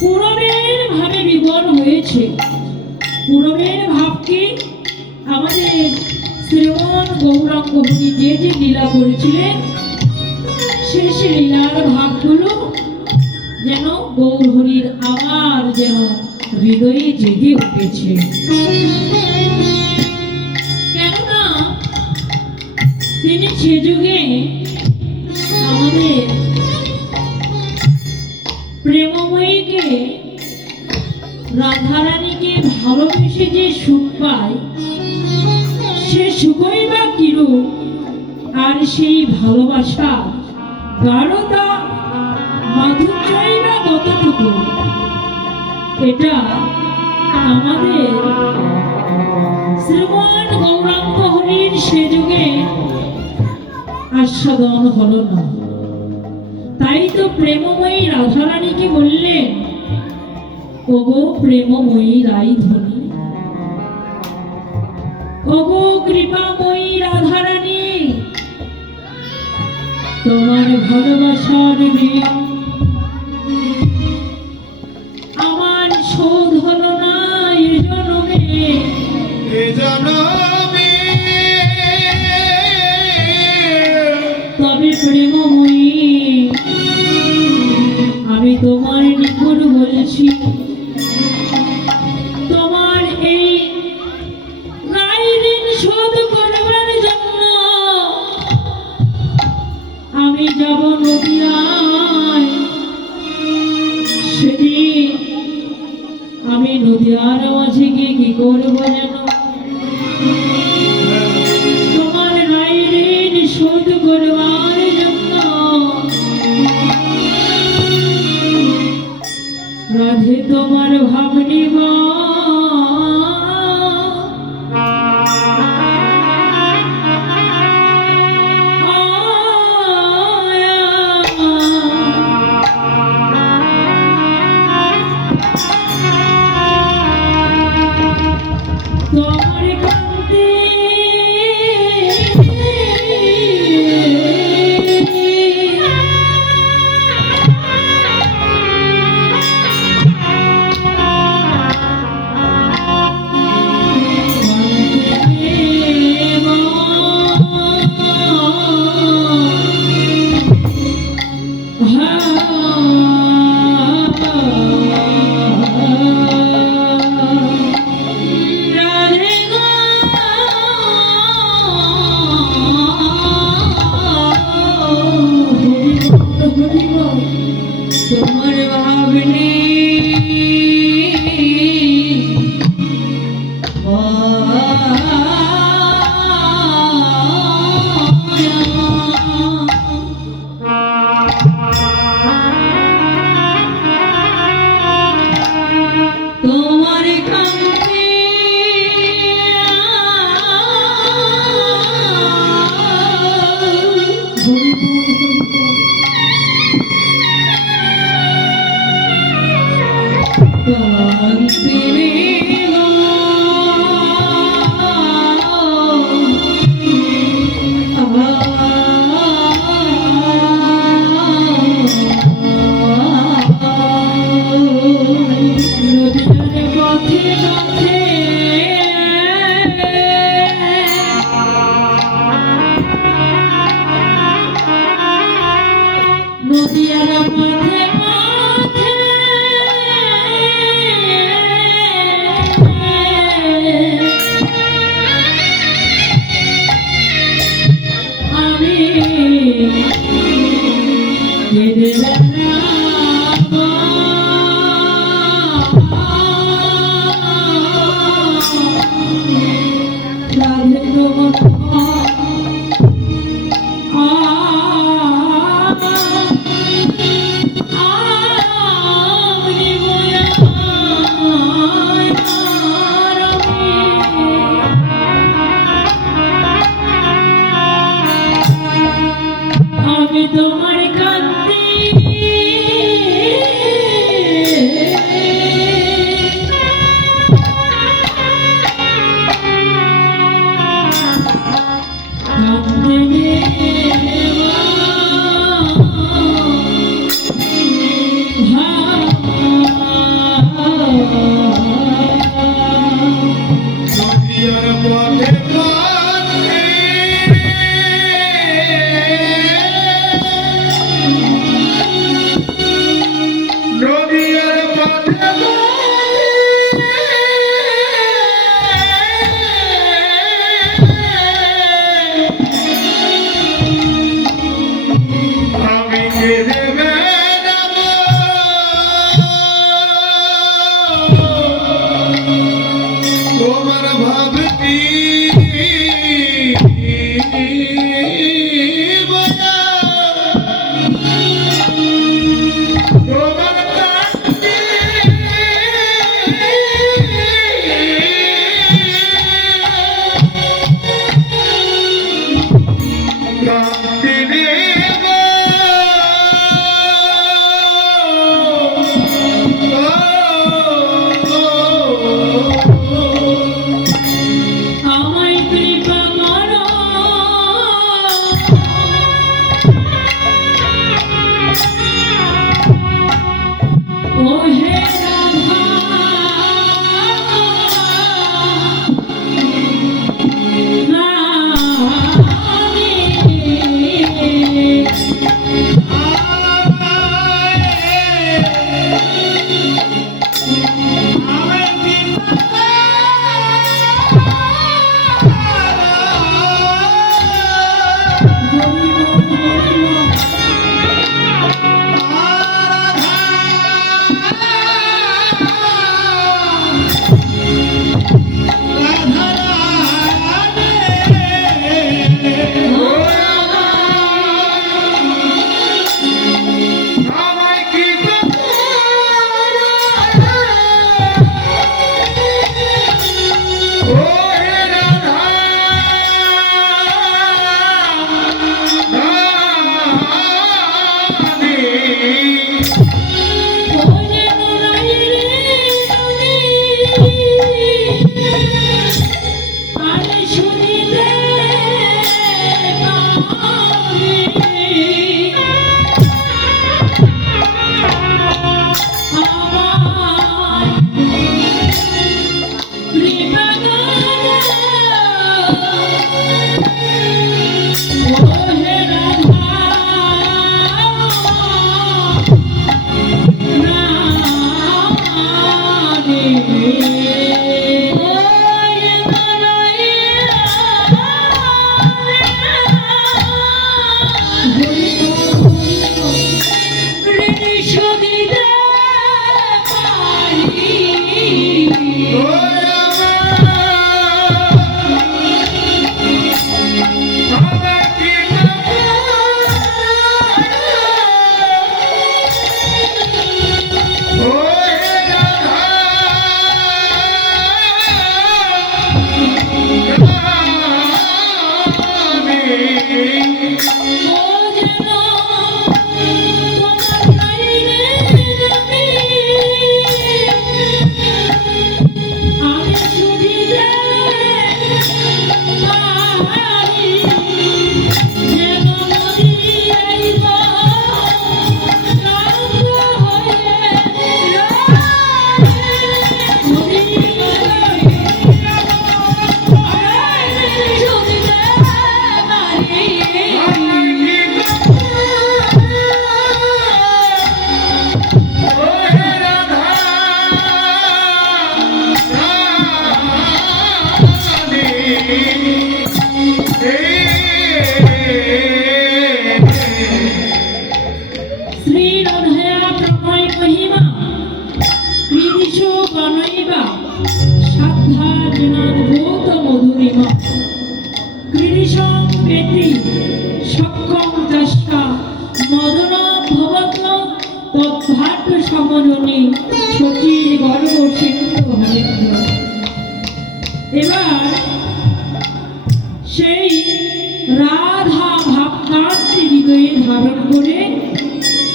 পূরবের ভাবে বিবর হয়েছে। পূরবের ভাবকে আমাদের শ্রীমন গৌরাঙ্গ হরি যে যে লীলা করেছিলেন, শেষ লীলার ভাবগুলো যেন গৌরহরির আবার যেন হৃদয়ে জেগে উঠেছে। কেননা তিনি সে যুগে আমাদের প্রেমময়ীকে, রাধারানীকে ভালোবেসে যে সুখ পায়, সে সুখই বা কিরূপ, আর সেই ভালোবাসা গাঢ়তা মাধুর্যই বা কতটুকু, এটা আমাদের শ্রীমান গৌরাঙ্গ হরির সে যুগে আস্বাদন হলো না। তাই তো প্রেমময়ী রাধারানীকে বললেন, ওগো প্রেমময়ী রাইধনী, ওগো কৃপাময়ী রাধারানী, তোমার ভালোবাসার ঋণ আমার শোধ হলো না এ জনমে, তবে প্রেমময়ী আমি তোমার নিকট বলছি, তোমার এই ঋণ শোধ করবার জন্য আমি যাব নদিয়ায়। সেদিন আমি নদিয়ার মাঝে গিয়ে কি করবো জানো? তোমার ঋণ শোধ করবার জন্য রাধে তোমার ভাব নিবা। তোমার ভাবনে তোমার কাছে নদিয়ার পথে পথে এবার সেই রাধা ভাবকান্তি হৃদয়ে ধারণ করে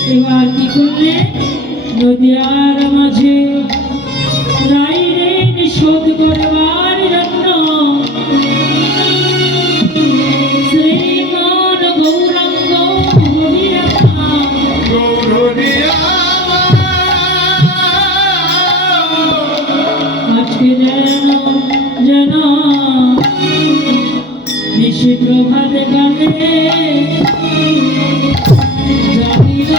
এবার কি করলে নদিয়ার মাঝে রাইরে শোধ করবার জন্য শ্রীমান গৌরাঙ্গ আজকে যেন যেন নিশি প্রভাত কালে জানিল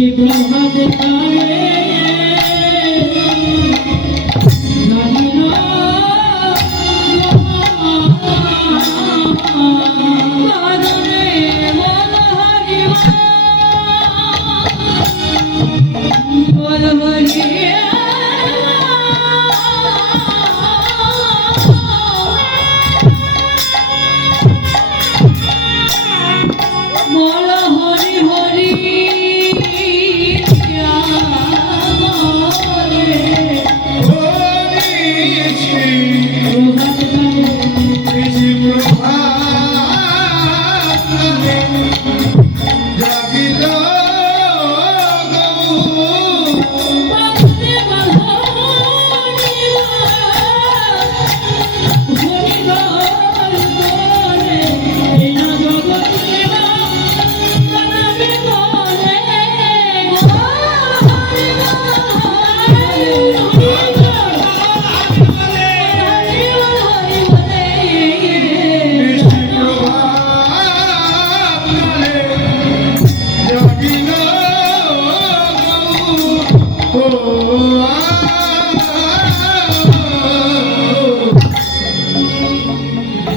নিশি প্রভাত কালে জানিল মহাকারণে বল হরি বল হরি বল হরি হরি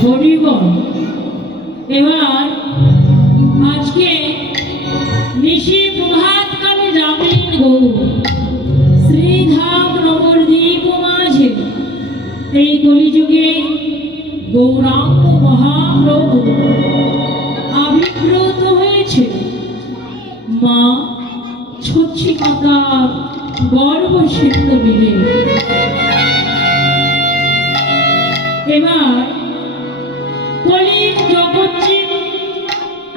হরিবল। এবার আজকে নিশি প্রভাত কালে যাবেন গৌর শ্রীধাম নবদ্বীপ মাঝে এই কলিযুগে গৌরাঙ্গ মহাপ্রভু আবির্ভূত হয়েছে মা ছচ্ছি মাতার গর্ভসিদ্ধ মিলে। এবার কলির জগৎজি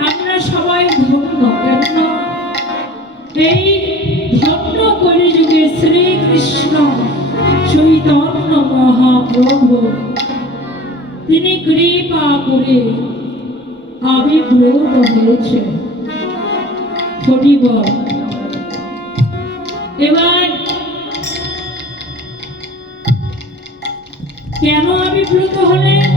আমরা সবাই ধন্য, কেন এই ধন্য কলিযুগে শ্রীকৃষ্ণ চৈতন্য মহাপ্রভু তিনি কৃপা করে আবির্ভূত হয়েছে। হরিবল। এবার কেন আবির্ভূত হলেন?